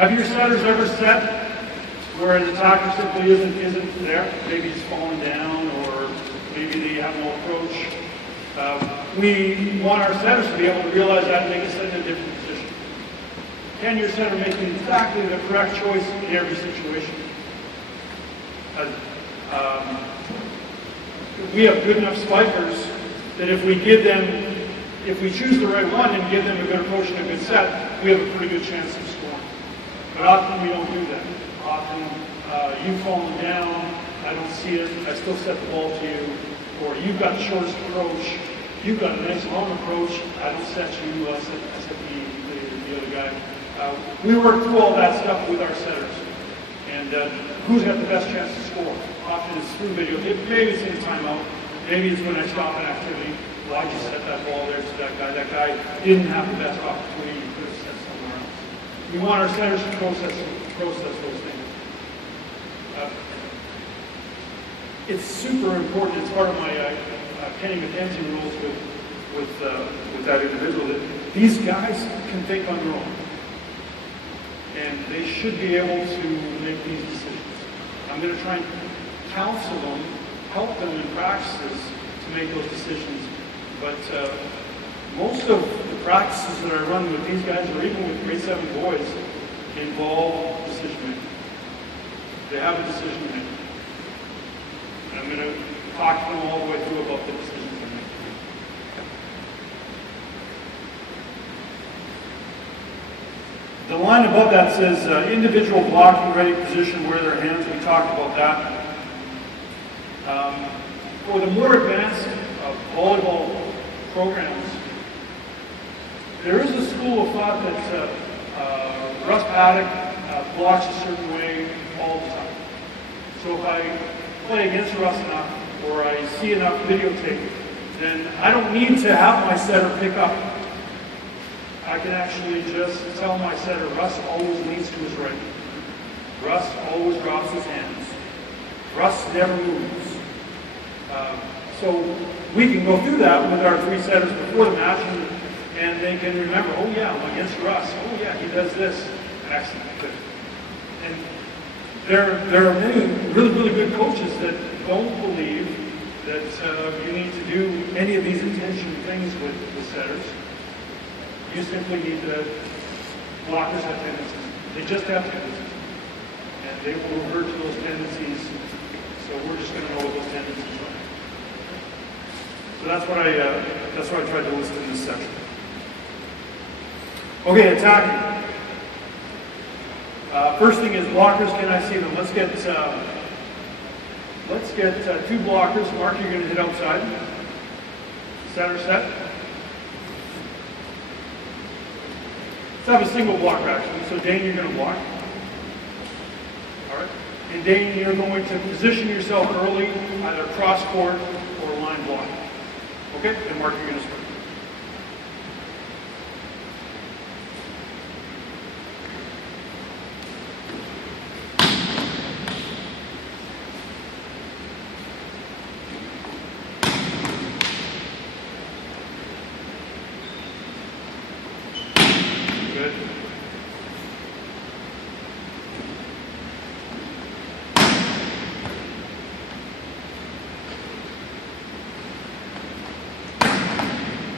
Have your setters ever set where the attacker simply isn't there? Maybe he's fallen down, or maybe they have no approach. We want our setters to be able to realize that and make a set in a different position. Can your setter make exactly the correct choice in every situation? We have good enough spikers that if we choose the right one and give them a good approach and a good set, we have a pretty good chance of scoring. But often we don't do that. Often you've fallen down, I don't see it, I still set the ball to you, or you've got the shortest approach, you've got a nice long approach, I don't set you, I set the other guy. We work through all that stuff with our setters. And who's got the best chance to score? Often it's through video. Maybe it's in a timeout. Maybe it's when I stop an activity. Well, I just set that ball there to that guy. That guy didn't have the best opportunity. He could have set somewhere else. We want our setters to process those things. It's super important. It's part of my Kenny McKenzie rules with that individual that these guys can think on their own. And they should be able to make these decisions. I'm going to try and counsel them, help them in practices to make those decisions. But most of the practices that I run with these guys, or even with grade 7 boys, involve decision making. They have a decision making. And I'm going to talk to them all the way through about the decisions they're making. The line above that says individual blocking ready position, where their hands. We talked about that. For the more advanced volleyball programs, there is a school of thought that Russ Paddock blocks a certain way all the time. So if I play against Russ enough, or I see enough videotape, then I don't need to have my setter pick up. I can actually just tell my setter, Russ always leans to his right. Russ always drops his hands. Russ never moves. So we can go through that with our 3 setters before the match, and they can remember, oh yeah, I'm against Russ. Oh yeah, he does this. Excellent. Good. And there are many really good coaches that don't believe that you need to do any of these intention things with the setters. You simply need to, blockers have tendencies. They just have tendencies. And they will revert to those tendencies. So we're just going to know what those tendencies are. So that's what I tried to list in this section. Okay, attacking. First thing is blockers. Can I see them? Let's get 2 blockers. Mark, you're going to hit outside. Setter set. Let's have a single block actually. So Dane, you're going to block. All right. And Dane, you're going to position yourself early, either cross court or line block. Okay. Then Mark, you're going to start.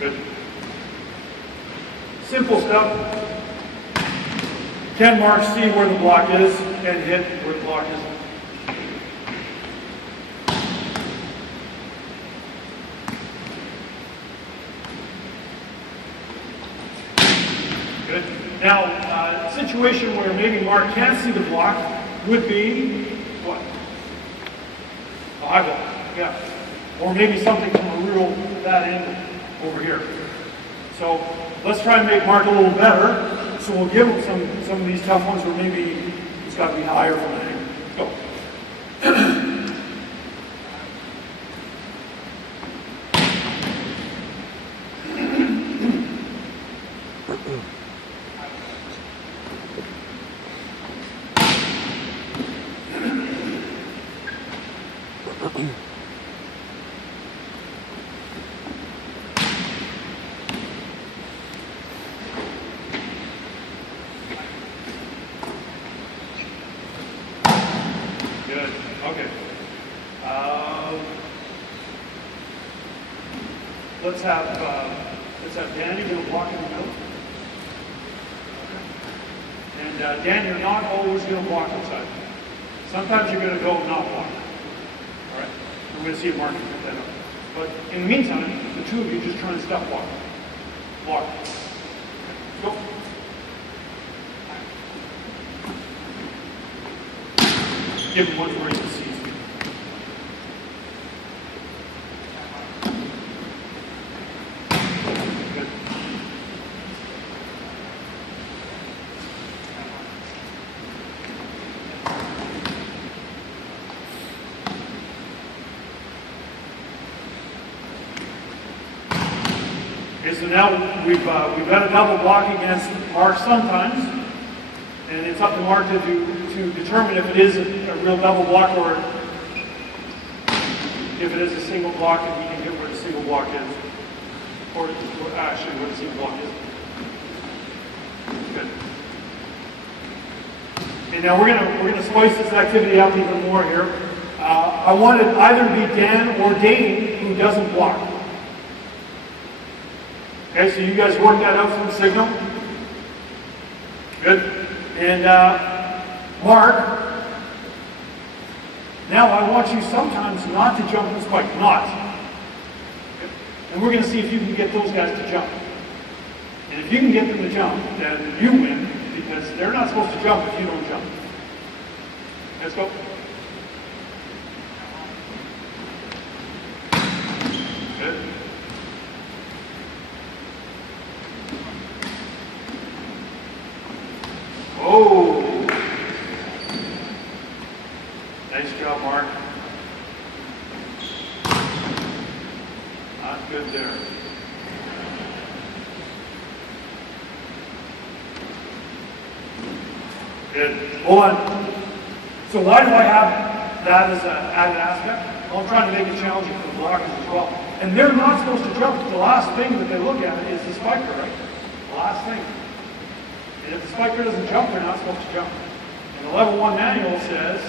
Good. Simple stuff. Can Mark see where the block is and hit where the block is? Good. Now, a situation where maybe Mark can't see the block would be what? A high ball. Yeah. Or maybe something from a real bad angle over here. So let's try and make Mark a little better. So we'll give him some of these tough ones where maybe it's got to be higher from an angle. Go. let's have Danny go block in the middle. And Dan, you're not always going to block outside. Sometimes you're going to go not block. All right? We're going to see if Mark can pick that up. But in the meantime, the two of you just try and step block. Block. Go. Give him one for his disease. Good. Okay, so now we've got a double block against Mark sometimes, and it's up to Mark to determine if it is a real double block or if it is a single block, and he can get where the single block is, or actually where the single block is. Good. Okay, now we're gonna spice this activity up even more here. I want it either to be Dan or Dane who doesn't block. Okay, so you guys work that out from the signal. Good. And Mark, now I want you sometimes not to jump the spike, not. Okay. And we're going to see if you can get those guys to jump. And if you can get them to jump, then you win, because they're not supposed to jump if you don't jump. Let's go. Good. Oh! Nice job, Mark. Not good there. Good. Hold on. So why do I have that as an added aspect? Well, I'm trying to make it challenging for the blockers as well. And they're not supposed to jump. The last thing that they look at is the spiker, right? The last thing. And if the spiker doesn't jump, they're not supposed to jump. And the level 1 manual says,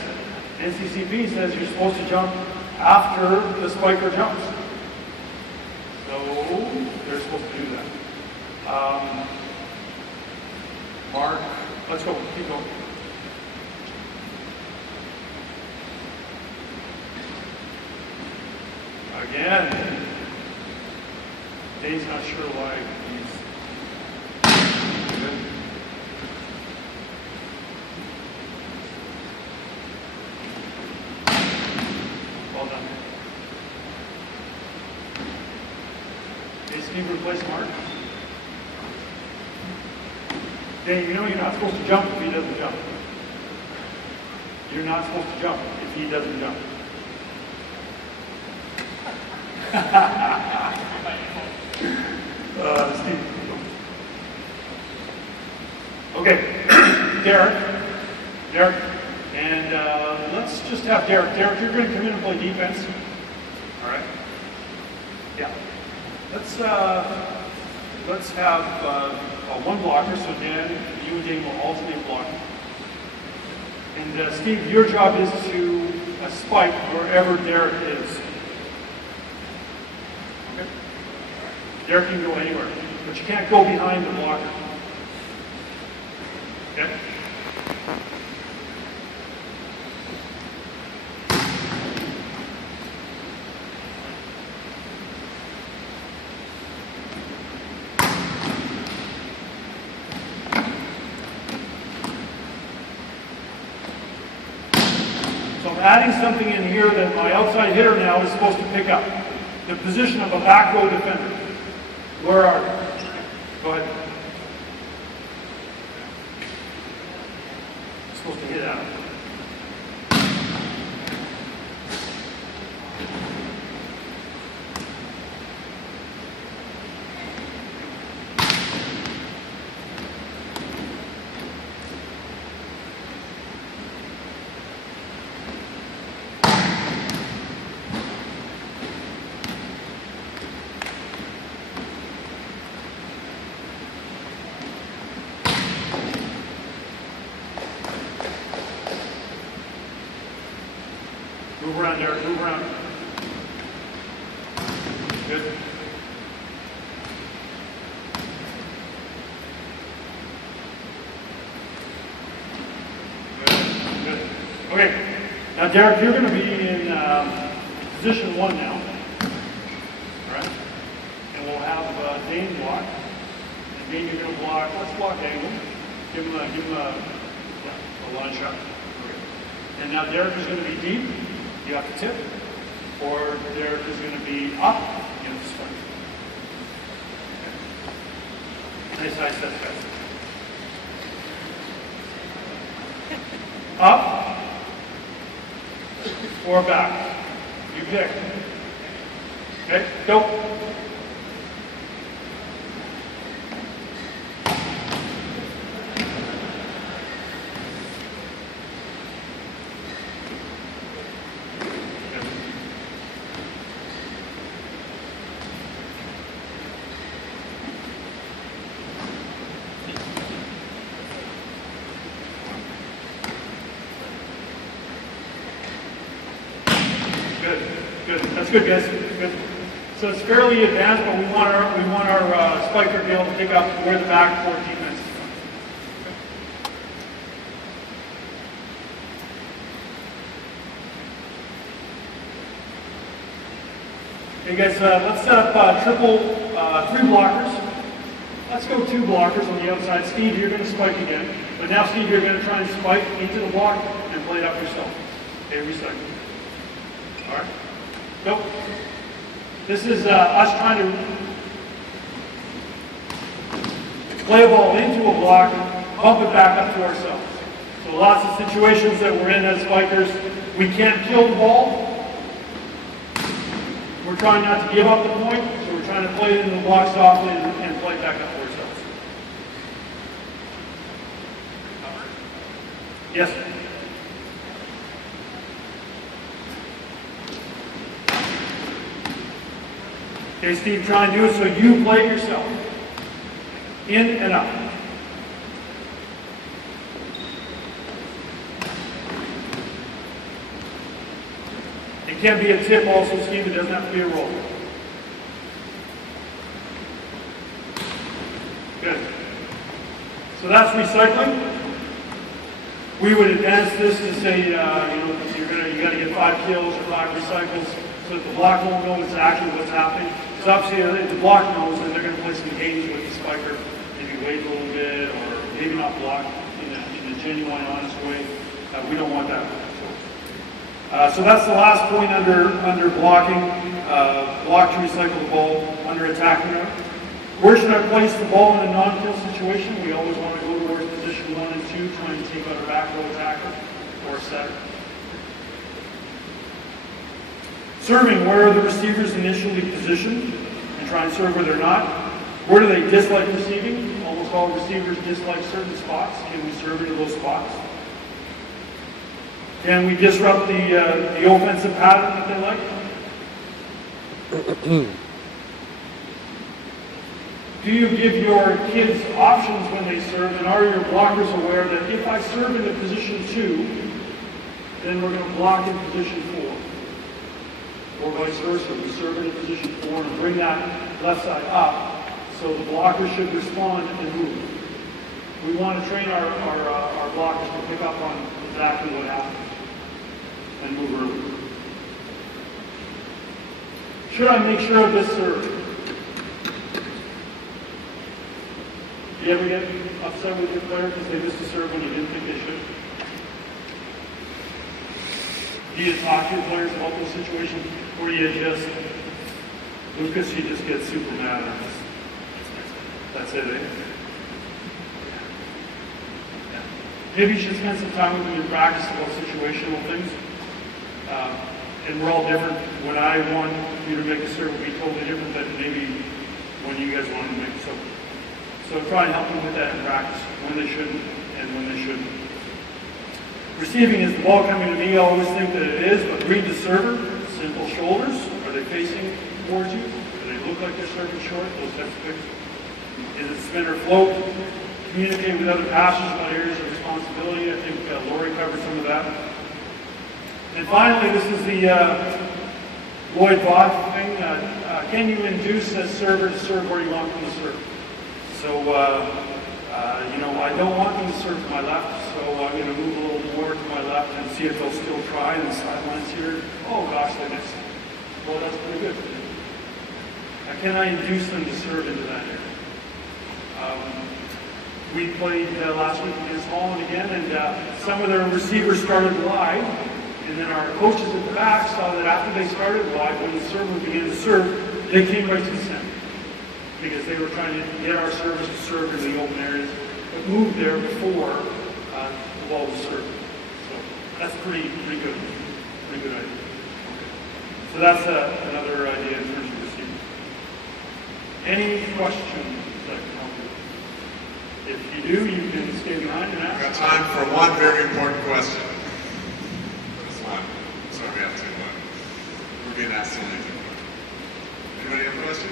NCCP says you're supposed to jump after the spiker jumps. So they're supposed to do that. Mark, let's go. Keep going. Again. Dave's not sure why he's good. Well done. Hey, Steve, replace Mark. Dan, you know you're not supposed to jump if he doesn't jump. You're not supposed to jump if he doesn't jump. Steve. Okay, Derek, and let's just have Derek. Derek, you're going to come in and play defense. All right. Yeah. Let's have one blocker. So Dan, you and Dane will alternate blocking. And Steve, your job is to spike wherever Derek is. Derek can go anywhere, but you can't go behind the blocker. Okay? So I'm adding something in here that my outside hitter now is supposed to pick up. The position of a back row defender. Where are you? Go ahead. You're supposed to hit out. Move around, Derek. Move around. Good. Now, Derek, you're going to be in position 1 now. All right? And we'll have Dane block. And Dane, you're going to block. Let's block angle. Give him a line shot. Okay. And now Derek is going to be deep. You have to tip. Or Derek is going to be up. You have to start. Okay. Nice high step, guys. Up or back. You pick. Okay, go. Good. That's good, guys. Good. So it's fairly advanced, but we want our spiker to be able to pick up where the back court defense is from. Okay, guys. Let's set up triple 3 blockers. Let's go 2 blockers on the outside. Steve, you're going to spike again, but now Steve, you're going to try and spike into the block and play it up yourself. Okay, recycle. All right. Go. This is us trying to play a ball into a block, bump it back up to ourselves. So lots of situations that we're in as spikers, we can't kill the ball. We're trying not to give up the point, so we're trying to play it into the block softly and play it back up to ourselves. Yes, sir. Okay, Steve, try and do it so you play it yourself. In and up. It can be a tip also, Steve. It doesn't have to be a roll. Good. So that's recycling. We would advance this to say, you got to get 5 kills or 5 recycles so that the block won't know exactly what's happening. So obviously, if the block knows, then they're going to play some games with the spiker, maybe wait a little bit, or maybe not block in a genuine, honest way. We don't want that. So that's the last point under blocking. Block to recycle the ball. Under attacking it. Where should I place the ball in a non-kill situation? We always want to go towards position 1 and 2, trying to take out a back row attacker or a setter. Serving, where are the receivers initially positioned, and try and serve where they're not. Where do they dislike receiving? Almost all receivers dislike certain spots. Can we serve into those spots? Can we disrupt the offensive pattern that they like? Do you give your kids options when they serve, and are your blockers aware that if I serve into position 2, then we're going to block in position 4? Or vice versa, we serve into position 4 and bring that left side up, so the blocker should respond and move. We want to train our blockers to pick up on exactly what happens and move early. Should I make sure of this serve? Do you ever get upset with your player because they missed a serve when you didn't think they should? Do you talk to your players about those situations? Or do you just, Lucas, you just get super mad at us? That's it, eh? Maybe you should spend some time with them in practice about situational things. And we're all different. When I want you to make a serve would be totally different than maybe when you guys want to make a serve. So try and help them with that in practice, when they shouldn't and when they shouldn't. Receiving, is the ball coming to me? I always think that it is, but read the server. Simple shoulders. Are they facing towards you? Do they look like they're serving short? Those types of things. Is it spin or float? Communicate with other passers about areas of responsibility. I think Lori covered some of that. And finally, this is the Lloyd Vaught thing. Can you induce a server to serve where you want them to serve? So, I don't want them to serve to my left, so I'm going to move a little more to my left and see if they'll still try in the sidelines here. Oh gosh, they missed. Well, that's pretty good. Can I induce them to serve into that area? We played last week against Holland again, and some of their receivers started wide, and then our coaches at the back saw that after they started wide, when the server began to serve, they came right to the center, because they were trying to get our service to serve in the open areas, but moved there before the ball was served. So that's pretty good idea. So that's another idea in terms of receiving. Any questions that I can help you with? If you do, you can stay behind and ask. We've got time for one very important question. Just one. Sorry, we have two. We're being asked to only do one. Anybody have a question?